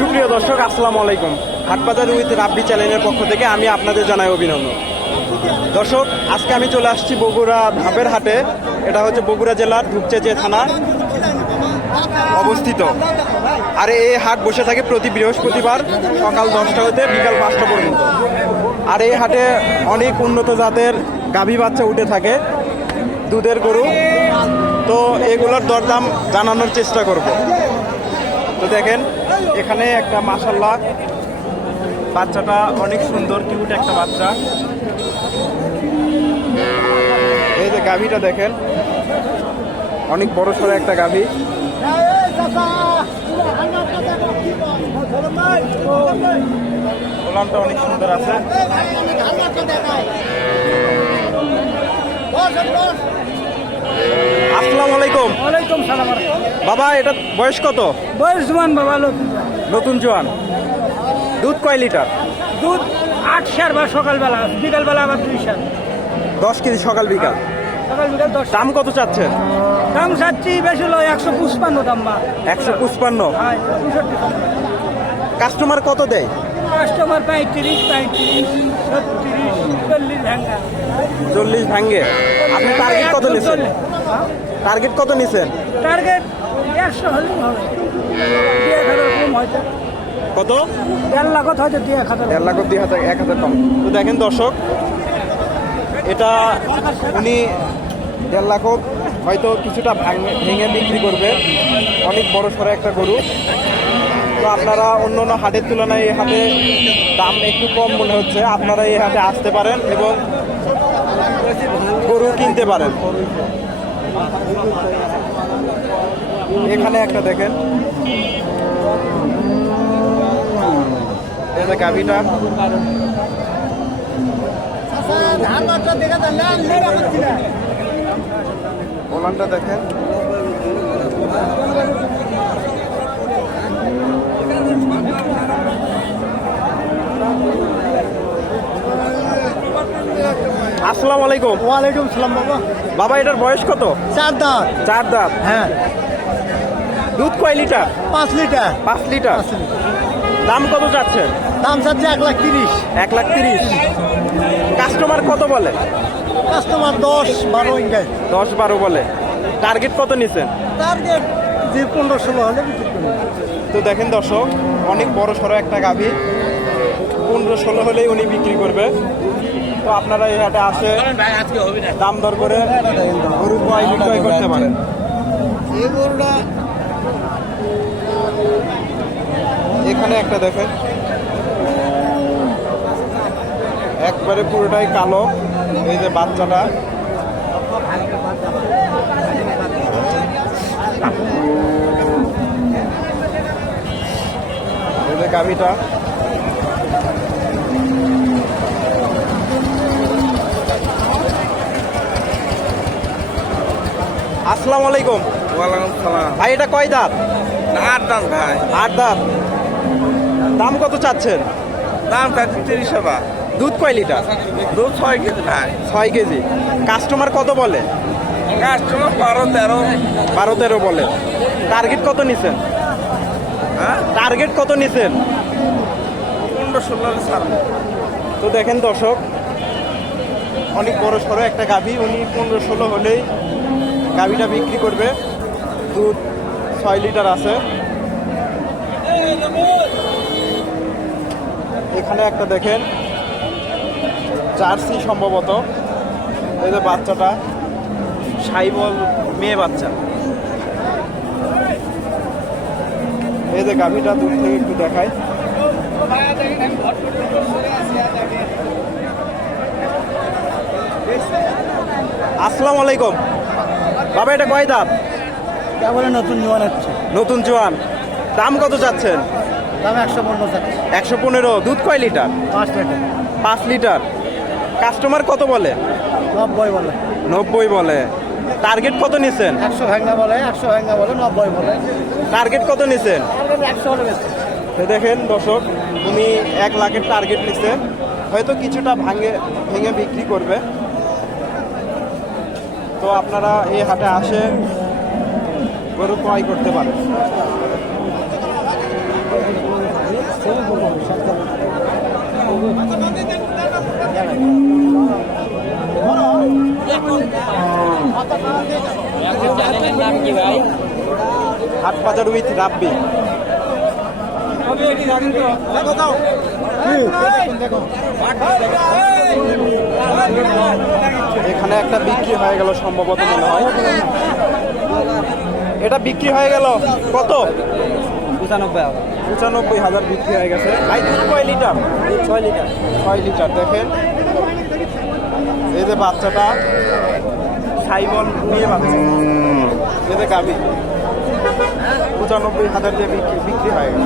সুপ্রিয় দর্শক, আসসালামু আলাইকুম। হাটবাজার উইথ রাব্বি চ্যানেলের পক্ষ থেকে আমি আপনাদের জানাই অভিনন্দন। দর্শক, আজকে আমি চলে আসছি বগুড়া ধাপের হাটে। এটা হচ্ছে বগুড়া জেলার ধূপচেচে থানা অবস্থিত। আর এই হাট বসে থাকে প্রতি বৃহস্পতিবার সকাল দশটা হতে বিকাল পাঁচটা পর্যন্ত। আর এই হাটে অনেক উন্নত জাতের গাভী বাচ্চা উঠে থাকে, দুধের গরু। তো এগুলোর দরদাম জানানোর চেষ্টা করব। তো দেখেন এখানে একটা মাসাল্লাহ বাচ্চাটা অনেক সুন্দর কিউট একটা বাচ্চা। এই যে গাভীটা দেখেন, অনেক বড় সড়ো একটা গাভী। ওলানটা অনেক সুন্দর আছে। আসসালামু আলাইকুম। ওয়ালাইকুম সালাম। বাবা এটা বয়স কত? বয়স জুয়ান বাবা নতুন জোয়ান। দুধ কয় লিটার? দুধ আট সার বা সকালবেলা বিকালবেলা আবার দুই সার। দশ কেজি সকাল বিকাল? সকাল বিকাল দশ। দাম কত চাচ্ছেন দাম চাচ্ছি বেশি লয় একশো পুষ্পান্ন দাম বা। একশো পঁচপান্ন? কাস্টমার কত দেয়? কাস্টমার পঁয়ত্রিশ পঁয়ত্রিশ ছত্রিশ চল্লিশ ভাঙ্গা। চল্লিশ ভাঙ্গে। আপনি টার্গেট কত নিছেন? টার্গেট কত নিছেন? টার্গেট একশো হলেই হবে। দুই এক হাজার কম হয়তো। কত? দেড় লাখত হয়তো দুই এক হাজার দেড় লাখ দুই হাজার এক হাজার কম। তো দেখেন দর্শক এটা উনি দেড় লাখ হয়তো কিছুটা ভাঙে ভেঙে বিক্রি করবে। অনেক বড় সড়ো একটা গরু। তো আপনারা অন্য অন্য হাটের তুলনায় এই হাটে দাম একটু কম মনে হচ্ছে। আপনারা এই হাটে আসতে পারেন এবং গরু কিনতে পারেন। এখানে একটা দেখেন। এই যে গাভিটা। ওলানটা দেখেন। আসসালামু আলাইকুম। ওয়ালাইকুম সালাম বাবা। বাবা এটার বয়স কত? চার দাঁত। চার দাঁত। হ্যাঁ। দুধ কয় লিটার? পাঁচ লিটার। পাঁচ লিটার। দাম কত যাচ্ছে? দাম চাচ্ছে এক লাখ তিরিশ। এক লাখ তিরিশ। কাস্টমার কত বলে? কাস্টমার দশ বারো ইঙ্গায় দশ বারো বলে। টার্গেট কত নিছেন? টার্গেট যে পনেরো ষোলো হলে তো দেখেন দর্শক অনেক বড় সড়ো একটা গাভী। পনেরো ষোলো হলেই উনি বিক্রি করবে। তো আপনারা এই হাটে আসে দাম দর করে গরু ক্রয় বিক্রয় করতে পারেন? এই গরুটা এখানে একটা দেখেন। একবারে পুরোটাই কালো এই যে বাচ্চাটা। এই যে গাভিটা। আসসালামু আলাইকুম। ওয়ালাইকুম সালাম। ভাই এটা কয় দাঁত? আট দাম ভাই। আট দাঁত। দাম কত চাচ্ছেন? দাম চাচ্ছি তিরিশ টাকা। দুধ কয় লিটার? দুধ ছয় কেজি ভাই। ছয় কেজি। কাস্টমার কত বলে? কাস্টমার বারো তেরো। বারো তেরো বলে। টার্গেট কত নিছেন? হ্যাঁ? টার্গেট কত নিছেন? পনেরো ষোলো ছাড়। তো দেখেন দর্শক অনেক বড় সড়ো একটা গাভী উনি পনেরো ষোলো হলেই গাভীটা বিক্রি করবে। দুধ ছয় লিটার আছে। এখানে একটা দেখেন, জার্সি সম্ভবত। এই যে বাচ্চাটা, সাইবল মেয়ে বাচ্চা। এই যে গাভীটা দূর থেকে একটু দেখায় আসসালামু আলাইকুম। বাবা, এটা কয় দাঁত? কেবল নতুন জোয়ান হচ্ছে? নতুন জোয়ান। দাম কত চাচ্ছেন? দাম একশো পনেরো একশো পনেরো। দুধ কয় লিটার? পাঁচ লিটার। পাঁচ লিটার। কাস্টমার কত বলে? নব্বই বলে। নব্বই বলে। টার্গেট কত নিছেন? একশো ভাঙ্গা বলে একশো ভাঙ্গা বলে নব্বই বলে। টার্গেট কত নিছেন? একশো দেখেন দর্শক উনি এক লাখের টার্গেট নিছে। হয়তো কিছুটা ভাঙে ভেঙে বিক্রি করবে। তো আপনারা এই হাটে আসে গরু ক্রয় করতে পারেন হাট বাজার উইথ রাব্বি। এখানে একটা বিক্রি হয়ে গেল, সম্ভবত মনে হয়। এটা বিক্রি হয়ে গেল কত? পঁচানব্বই পঁচানব্বই হাজার বিক্রি হয়ে গেছে। ভাই দুধ কয় লিটার? ছয় লিটার। ছয় লিটার দেখেন। এই যে বাচ্চাটা সাইবল নিয়ে বাচ্চা। এই যে গাবি পঁচানব্বই হাজার দিয়ে বিক্রি বিক্রি হয়ে গেল